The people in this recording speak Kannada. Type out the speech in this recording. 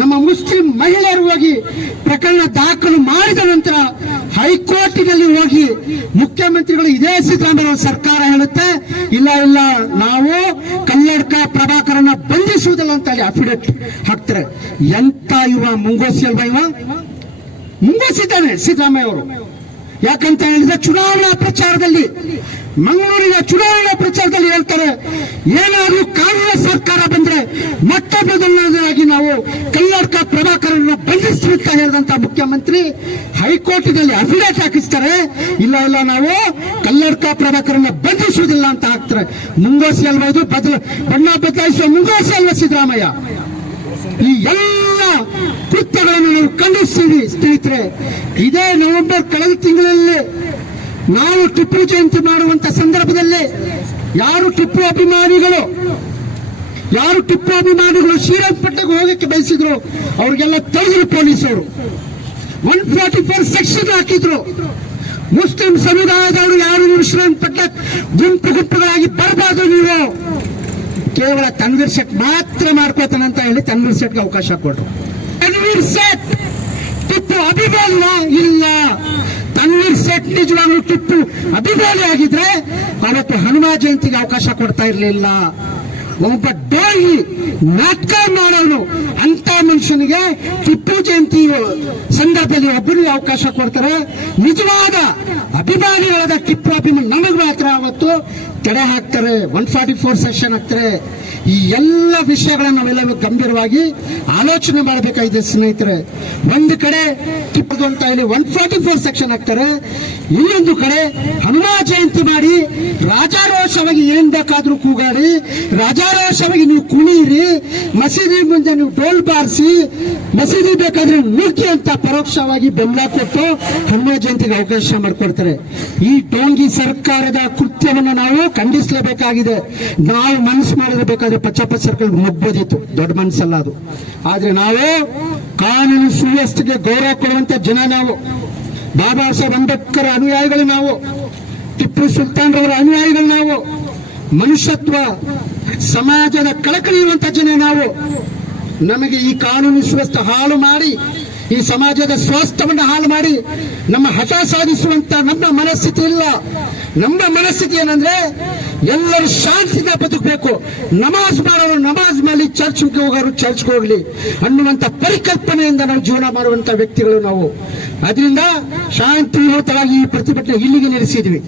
ನಮ್ಮ ಮುಸ್ಲಿಂ ಮಹಿಳೆಯರು ಹೋಗಿ ಪ್ರಕರಣ ದಾಖಲು ಮಾಡಿದ ನಂತರ ಹೈಕೋರ್ಟಿನಲ್ಲಿ ಹೋಗಿ ಮುಖ್ಯಮಂತ್ರಿಗಳು ಇದೇ ಸಿದ್ದರಾಮಯ್ಯ ಸರ್ಕಾರ ಹೇಳುತ್ತೆ, ಇಲ್ಲ ಇಲ್ಲ ನಾವು ಕಲ್ಲಡ್ಕ ಪ್ರಭಾಕರನ್ನ ಬಂಧಿಸುವುದಿಲ್ಲ ಅಂತ ಹೇಳಿ ಅಫಿಡೇಟ್ ಹಾಕ್ತಾರೆ. ಎಂತ ಇವ ಮುಂಗೋಸಿ ಅಲ್ವಾ? ಇವ ಮುಂಗೋಸಿದ್ದಾನೆ ಸಿದ್ದರಾಮಯ್ಯ ಅವರು. ಯಾಕಂತ ಹೇಳಿದ್ರೆ ಚುನಾವಣಾ ಪ್ರಚಾರದಲ್ಲಿ, ಮಂಗಳೂರಿನ ಚುನಾವಣಾ ಪ್ರಚಾರದಲ್ಲಿ ಹೇಳ್ತಾರೆ, ಏನಾದ್ರೂ ಕಾಂಗ್ರೆಸ್ ಸರ್ಕಾರ ಬಂದ್ರೆ ಮೊಟ್ಟ ಮೊದಲನೇದಾಗಿ ನಾವು ಕಲ್ಲಡ್ಕ ಪ್ರಭಾಕರನ್ನ ಬಂಧಿಸ್ತೀವಿ ಅಂತ ಹೇಳಿದಂತ ಮುಖ್ಯಮಂತ್ರಿ ಹೈಕೋರ್ಟಿನಲ್ಲಿ ಅಫಿಡೇಟ್ ಹಾಕಿಸ್ತಾರೆ, ಇಲ್ಲ ಇಲ್ಲ ನಾವು ಕಲ್ಲಡ್ಕ ಪ್ರಭಾಕರನ್ನ ಬಂಧಿಸುವುದಿಲ್ಲ ಅಂತ ಹಾಕ್ತಾರೆ. ಮುಂಗೋಸಿ ಅಲ್ವಾ ಇದು? ಬಣ್ಣ ಬದಲಾಯಿಸುವ ಮುಂಗೋಸಿ ಅಲ್ವಾ ಸಿದ್ದರಾಮಯ್ಯ? ಈ ಎಲ್ಲ ಕೃತ್ಯಗಳನ್ನು ನಾವು ಖಂಡಿಸ್ತೀವಿ ಸ್ನೇಹಿತರೆ. ಇದೇ ನವೆಂಬರ್ ಕಳೆದ ತಿಂಗಳಲ್ಲಿ ನಾವು ಟಿಪ್ಪು ಜಯಂತಿ ಮಾಡುವಂತ ಸಂದರ್ಭದಲ್ಲಿ ಯಾರು ಟಿಪ್ಪು ಅಭಿಮಾನಿಗಳು ಶ್ರೀರಂಗಪಟ್ಟಣಕ್ಕೆ ಹೋಗಕ್ಕೆ ಬಯಸಿದ್ರು ಅವ್ರಿಗೆಲ್ಲ ತಡೆದ್ರು ಪೊಲೀಸರು. 144 ಸೆಕ್ಷನ್ ಹಾಕಿದ್ರು. ಮುಸ್ಲಿಂ ಸಮುದಾಯದವರು ಯಾರು ನೀವು ಶ್ರೀರಂಗಪಟ್ಟಣಕ್ಕೆ ಗುಂಪುಗಳಾಗಿ ಬರಬಾರ್ದು, ನೀವು ಕೇವಲ ತನ್ವೀರ್ ಸೇಠ್ ಮಾತ್ರ ಮಾಡ್ಕೋತಾನಂತ ಹೇಳಿ ತನ್ವೀರ್ ಸೇಠ್ಗೆ ಅವಕಾಶ ಕೊಟ್ಟರು. ತನ್ವೀರ್ ಸೇಠ್ ಟಿಪ್ಪು ಅಭಿಮಾನ ಇಲ್ಲ. ತನ್ವೀರ್ ಸೇಠ್ ನಿಜವಾಗ್ಲೂ ಟಿಪ್ಪು ಅಭಿಮಾನಿ ಆಗಿದ್ರೆ ಅವತ್ತು ಹನುಮ ಜಯಂತಿಗೆ ಅವಕಾಶ ಕೊಡ್ತಾ ಇರಲಿಲ್ಲ. ಒಬ್ಬ ಡೋಗಿ ನಾಟಕ ಮಾಡೋನು ಅಂತ ಮನುಷ್ಯನಿಗೆ ಟಿಪ್ಪು ಜಯಂತಿ ಸಂದರ್ಭದಲ್ಲಿ ಒಬ್ಬರಿಗೆ ಅವಕಾಶ ಕೊಡ್ತಾರೆ. ನಿಜವಾದ ಅಭಿಮಾನಿಗಳಾದ ಟಿಪ್ಪು ಅಭಿಮಾನಿ ನಮಗೆ ಮಾತ್ರ ಅವತ್ತು ತಡೆ ಹಾಕ್ತಾರೆ, 144 ಸೆಕ್ಷನ್ ಹಾಕ್ತಾರೆ. ಈ ಎಲ್ಲ ವಿಷಯಗಳನ್ನು ನಾವೆಲ್ಲ ಗಂಭೀರವಾಗಿ ಆಲೋಚನೆ ಮಾಡಬೇಕಾಗಿದೆ ಸ್ನೇಹಿತರೆ. ಒಂದು ಕಡೆ ಟಿಪ್ಪು ಅಂತ ಹೇಳಿ 144 ಸೆಕ್ಷನ್ ಹಾಕ್ತಾರೆ, ಇನ್ನೊಂದು ಕಡೆ ಹನುಮ ಜಯಂತಿ ಮಾಡಿ ರಾಜಾರೋಷವಾಗಿ ಏನ್ ಬೇಕಾದ್ರೂ ಕೂಗಾಡಿ, ರಾಜಾರೋಷವಾಗಿ ನೀವು ಕುಣಿಯಿರಿ, ಮಸೀದಿ ಮುಂದೆ ನೀವು ಡೋಲ್ ಬಾರಿಸಿ, ಮಸೀದಿ ಬೇಕಾದ್ರೆ ನುಗ್ಗಿ ಅಂತ ಪರೋಕ್ಷವಾಗಿ ಬೆಂಬಲ ಕೊಟ್ಟು ಹನುಮ ಜಯಂತಿಗೆ ಅವಕಾಶ ಮಾಡಿಕೊಡ್ತಾರೆ. ಈ ಡೋಂಗಿ ಸರ್ಕಾರದ ಕೃತ್ಯವನ್ನು ನಾವು ಖಂಡಿಸಲೇಬೇಕಾಗಿದೆ. ನಾವು ಮನಸ್ಸು ಮಾಡಿರಬೇಕಾದ್ರೆ ಪಚ್ಚಪ್ಪ ಸರ್ಕಾರ ಮುಗ್ಬೋದಿತ್ತು, ದೊಡ್ಡ ಮನಸ್ಸಲ್ಲ ಅದು. ಆದ್ರೆ ನಾವು ಕಾನೂನು ಸುವ್ಯವಸ್ಥೆಗೆ ಗೌರವ ಕೊಡುವಂತ ಜನ ನಾವು. ಬಾಬಾ ಸಾಹೇಬ್ ಅಂಬೇಡ್ಕರ್ ಅನುಯಾಯಿಗಳು ನಾವು, ಟಿಪ್ಪು ಸುಲ್ತಾನ್ ರವರ ಅನುಯಾಯಿಗಳು ನಾವು, ಮನುಷ್ಯತ್ವ ಸಮಾಜದ ಕಳಕಳಿ ಇರುವಂತ ಜನ ನಾವು. ನಮಗೆ ಈ ಕಾನೂನು ಸುವ್ಯವಸ್ಥೆ ಹಾಳು ಮಾಡಿ, ಈ ಸಮಾಜದ ಸ್ವಾಸ್ಥ್ಯವನ್ನು ಹಾಳು ಮಾಡಿ ನಮ್ಮ ಹಠ ಸಾಧಿಸುವಂತ ನಮ್ಮ ಮನಸ್ಥಿತಿ ಇಲ್ಲ. ನಮ್ಮ ಮನಸ್ಥಿತಿ ಏನಂದ್ರೆ ಎಲ್ಲರೂ ಶಾಂತಿಯಿಂದ ಬದುಕಬೇಕು, ನಮಾಜ್ ಮಾಡೋರು ನಮಾಜ್ ಮಾಡಿ, ಚರ್ಚ್ಗೆ ಹೋಗೋರು ಚರ್ಚ್ಗೆ ಹೋಗ್ಲಿ ಅನ್ನುವಂತ ಪರಿಕಲ್ಪನೆಯಿಂದ ನಾವು ಜೀವನ ಮಾಡುವಂತ ವ್ಯಕ್ತಿಗಳು ನಾವು. ಅದರಿಂದ ಶಾಂತಿಯುತವಾಗಿ ಈ ಪ್ರತಿಭಟನೆ ಇಲ್ಲಿಗೆ ನಿಲ್ಲಿಸಿದ್ವಿ.